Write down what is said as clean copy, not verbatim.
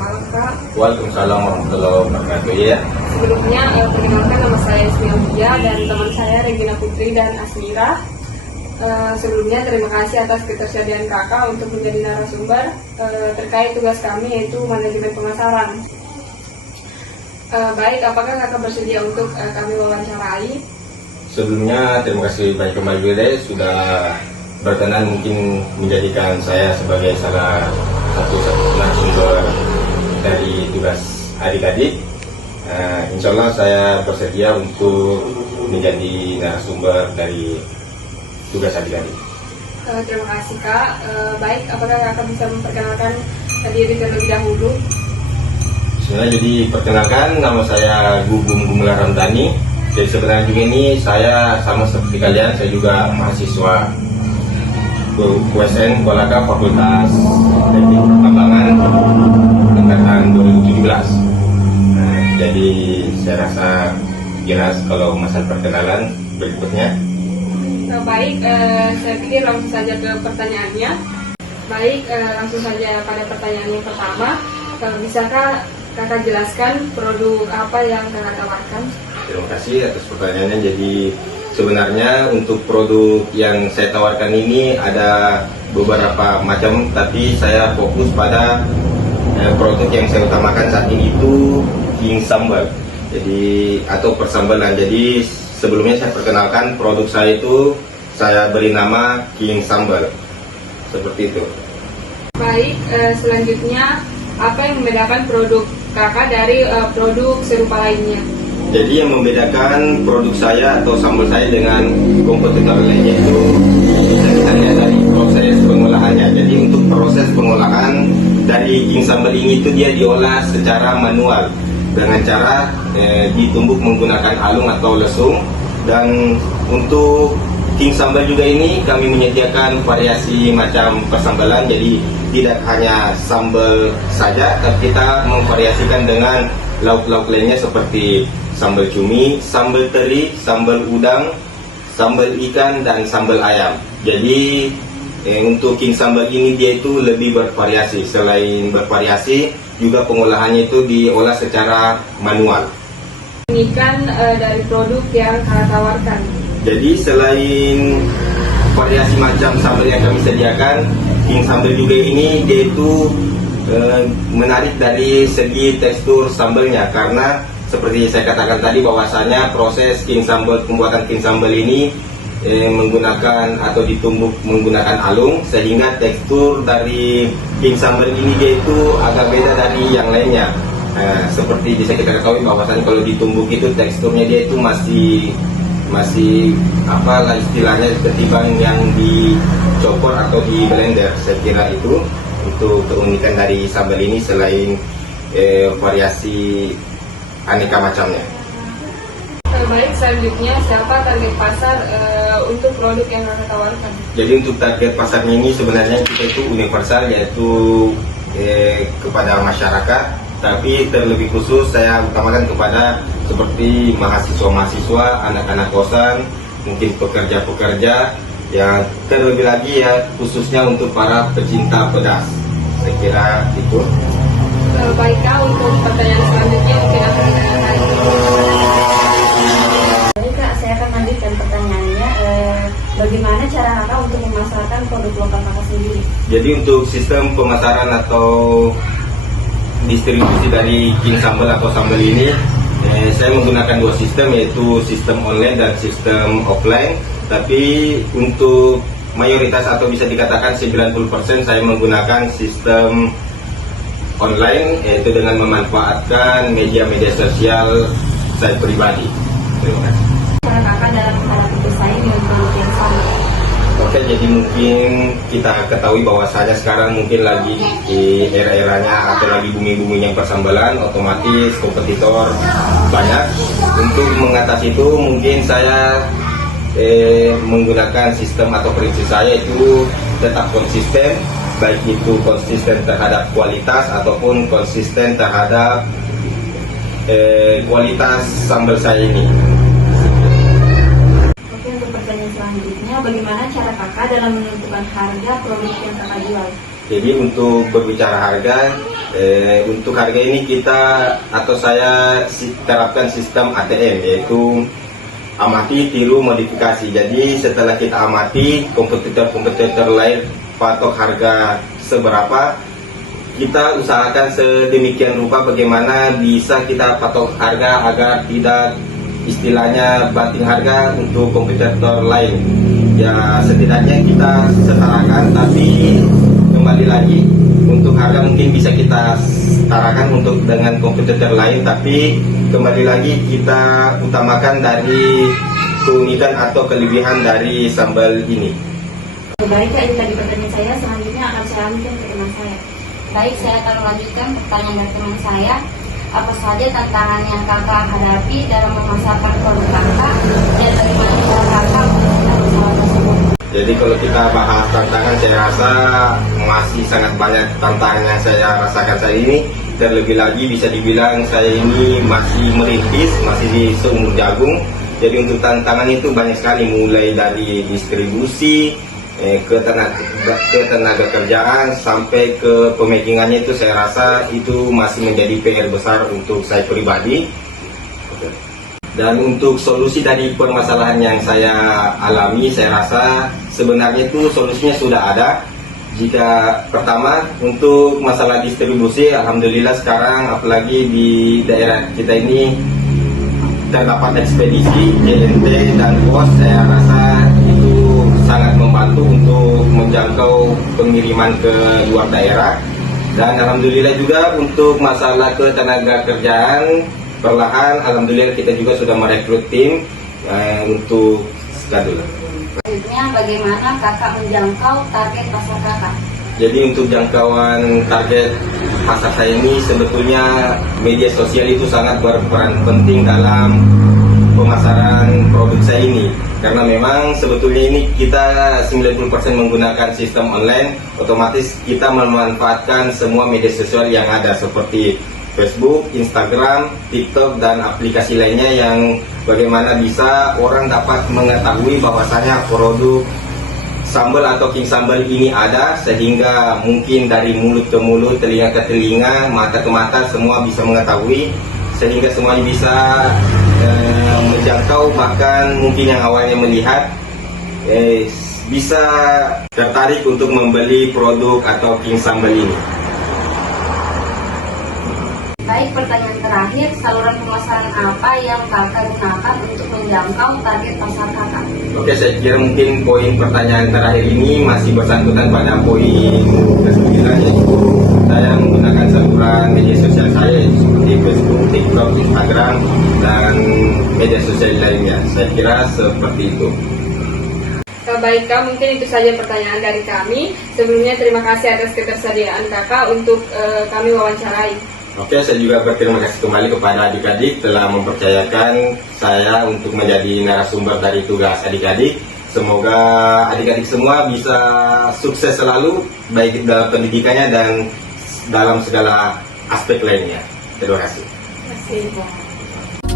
malam Kak. Waalaikumsalam warahmatullahi wabarakatuh. Ya. Sebelumnya perkenalkan, nama saya Ismi Aulia dan teman saya Regina Putri dan Asmira. Sebelumnya terima kasih atas ketersediaan Kakak untuk menjadi narasumber terkait tugas kami yaitu manajemen pemasaran. Baik, apakah Kakak bersedia untuk kami wawancarai? Sebelumnya terima kasih banyak kembali sudah berkenan mungkin menjadikan saya sebagai salah satu narasumber dari tugas adik-adik. Insya Allah saya bersedia untuk menjadi narasumber dari tugas adik-adik. Terima kasih Kak. Baik, apakah Kakak bisa memperkenalkan diri terlebih dahulu? Bismillah, jadi perkenalkan, nama saya Gugum Gumelar Ramdhani. Jadi sebenarnya juga ini saya sama seperti kalian, saya juga mahasiswa USN Kolaka Fakultas Teknik Pertambangan angkatan 2017. Jadi saya rasa jelas kalau masalah perkenalan berikutnya. Baik, saya pikir langsung saja ke pertanyaannya. Baik, langsung saja pada pertanyaan yang pertama. Bisakah Kakak jelaskan produk apa yang Kakak tawarkan? Terima kasih atas pertanyaannya. Jadi sebenarnya untuk produk yang saya tawarkan ini ada beberapa macam, tapi saya fokus pada produk yang saya utamakan saat ini itu King Sambal. Jadi atau persambalan. Jadi sebelumnya saya perkenalkan produk saya itu saya beri nama King Sambal. Seperti itu. Baik, selanjutnya apa yang membedakan produk Kakak dari produk serupa lainnya? Jadi yang membedakan produk saya atau sambal saya dengan kompetitor lainnya itu kita lihat dari proses pengolahannya. Jadi untuk proses pengolahan dari King Sambal ini itu dia diolah secara manual dengan cara ditumbuk menggunakan alung atau lesung. Dan untuk King Sambal juga ini kami menyediakan variasi macam persambalan. Jadi tidak hanya sambal saja, tapi kita memvariasikan dengan lauk-lauk lainnya seperti sambal cumi, sambal teri, sambal udang, sambal ikan, dan sambal ayam. Jadi untuk King Sambal ini dia itu lebih bervariasi. Selain bervariasi, juga pengolahannya itu diolah secara manual. Ini kan dari produk yang Kakak tawarkan. Jadi selain variasi macam sambal yang kami sediakan, King Sambal juga ini dia itu menarik dari segi tekstur sambalnya, karena seperti saya katakan tadi bahwasanya proses King Sambal, pembuatan King Sambal ini menggunakan atau ditumbuk menggunakan alung, sehingga tekstur dari King Sambal ini dia itu agak beda dari yang lainnya. Seperti bisa kita ketahui bahwasanya kalau ditumbuk itu teksturnya dia itu masih apalah istilahnya ketimbang yang dicopor atau di blender. Saya kira itu untuk keunikan dari sambal ini selain variasi aneka macamnya. Baik, selanjutnya siapa target pasar untuk produk yang Kakak tawarkan? Jadi untuk target pasarnya ini sebenarnya kita itu universal, yaitu kepada masyarakat, tapi terlebih khusus saya utamakan kepada seperti mahasiswa-mahasiswa, anak-anak kosan, mungkin pekerja-pekerja, yang terlebih lagi ya khususnya untuk para pecinta pedas. Saya kira itu. Baik Kak, untuk pertanyaan selanjutnya mungkin akan ditanyakan. Baik Kak, saya akan lanjutkan pertanyaannya. Bagaimana cara Kakak untuk memasarkan produk lokal Kakak sendiri? Jadi untuk sistem pemasaran atau distribusi dari King Sambal atau sambal ini, saya menggunakan dua sistem, yaitu sistem online dan sistem offline. Tapi untuk mayoritas atau bisa dikatakan 90% saya menggunakan sistem online, yaitu dengan memanfaatkan media-media sosial saya pribadi. Terima kasih. Cara Kakak dalam menghadapi pesaing dengan produk yang sama? Oke, jadi mungkin kita ketahui bahwasanya sekarang mungkin lagi di era-eranya atau lagi bumi-buminya persambalan, otomatis kompetitor banyak. Untuk mengatasi itu mungkin saya menggunakan sistem atau prinsip saya itu tetap konsisten, baik itu konsisten terhadap kualitas ataupun konsisten terhadap kualitas sambal saya ini. Oke, untuk pertanyaan selanjutnya, bagaimana cara Kakak dalam menentukan harga produk yang Kakak jual? Jadi untuk berbicara harga, Untuk harga ini saya terapkan sistem ATM, yaitu amati, tiru, modifikasi. Jadi setelah kita amati kompetitor lain patok harga seberapa, kita usahakan sedemikian rupa bagaimana bisa kita patok harga agar tidak istilahnya banting harga untuk kompetitor lain. Ya setidaknya kita setarakan, tapi kembali lagi untuk harga mungkin bisa kita setarakan untuk dengan kompetitor lain, tapi kembali lagi kita utamakan dari keunikan atau kelebihan dari sambal ini. Baik, itu tadi pertanyaan saya. Selanjutnya akan saya lanjutkan ke teman saya. Baik, saya akan melanjutkan pertanyaan dari teman saya. Apa saja tantangan yang kakak hadapi dalam memasarkan produk kakak, dan bagaimana cara kakak menyelesaikan masalah tersebut? Jadi kalau kita bahas tantangan, saya rasa masih sangat banyak tantangan yang saya rasakan saat ini. Terlebih lagi bisa dibilang saya ini masih merintis, masih di seumur jagung. Jadi untuk tantangan itu banyak sekali, mulai dari distribusi, ke tenaga kerjaan, sampai ke pemakingannya. Itu saya rasa itu masih menjadi PR besar untuk saya pribadi. Dan untuk solusi dari permasalahan yang saya alami, saya rasa sebenarnya itu solusinya sudah ada. Jika pertama untuk masalah distribusi, alhamdulillah sekarang apalagi di daerah kita ini terdapat ekspedisi JNT dan POS. Saya rasa itu sangat membantu untuk menjangkau pengiriman ke luar daerah. Dan alhamdulillah juga untuk masalah ketenaga kerjaan, perlahan alhamdulillah kita juga sudah merekrut tim untuk skadul. Selanjutnya, bagaimana kakak menjangkau target pasar kakak? Jadi untuk jangkauan target pasar saya ini sebetulnya media sosial itu sangat berperan penting dalam pemasaran produk saya ini. Karena memang sebetulnya ini kita 90% menggunakan sistem online, otomatis kita memanfaatkan semua media sosial yang ada seperti Facebook, Instagram, TikTok, dan aplikasi lainnya yang bagaimana bisa orang dapat mengetahui bahwasanya produk sambal atau king sambal ini ada, sehingga mungkin dari mulut ke mulut, telinga ke telinga, mata ke mata, semua bisa mengetahui, sehingga semuanya bisa menjangkau, bahkan mungkin yang awalnya melihat bisa tertarik untuk membeli produk atau king sambal ini. Baik, pertanyaan terakhir, saluran pemasaran apa yang kakak gunakan untuk menjangkau target pasar kakak? Oke, saya kira mungkin poin pertanyaan terakhir ini masih bersangkutan pada poin ke-9, yaitu saya menggunakan saluran media sosial saya seperti Facebook, TikTok, Instagram, dan media sosial lainnya. Saya kira seperti itu. Baik Kak, mungkin itu saja pertanyaan dari kami. Sebelumnya terima kasih atas ketersediaan Kakak untuk kami wawancarai. Oke, saya juga berterima kasih kembali kepada adik-adik telah mempercayakan saya untuk menjadi narasumber dari tugas adik-adik. Semoga adik-adik semua bisa sukses selalu, baik dalam pendidikannya dan dalam segala aspek lainnya. Terima kasih. Terima kasih.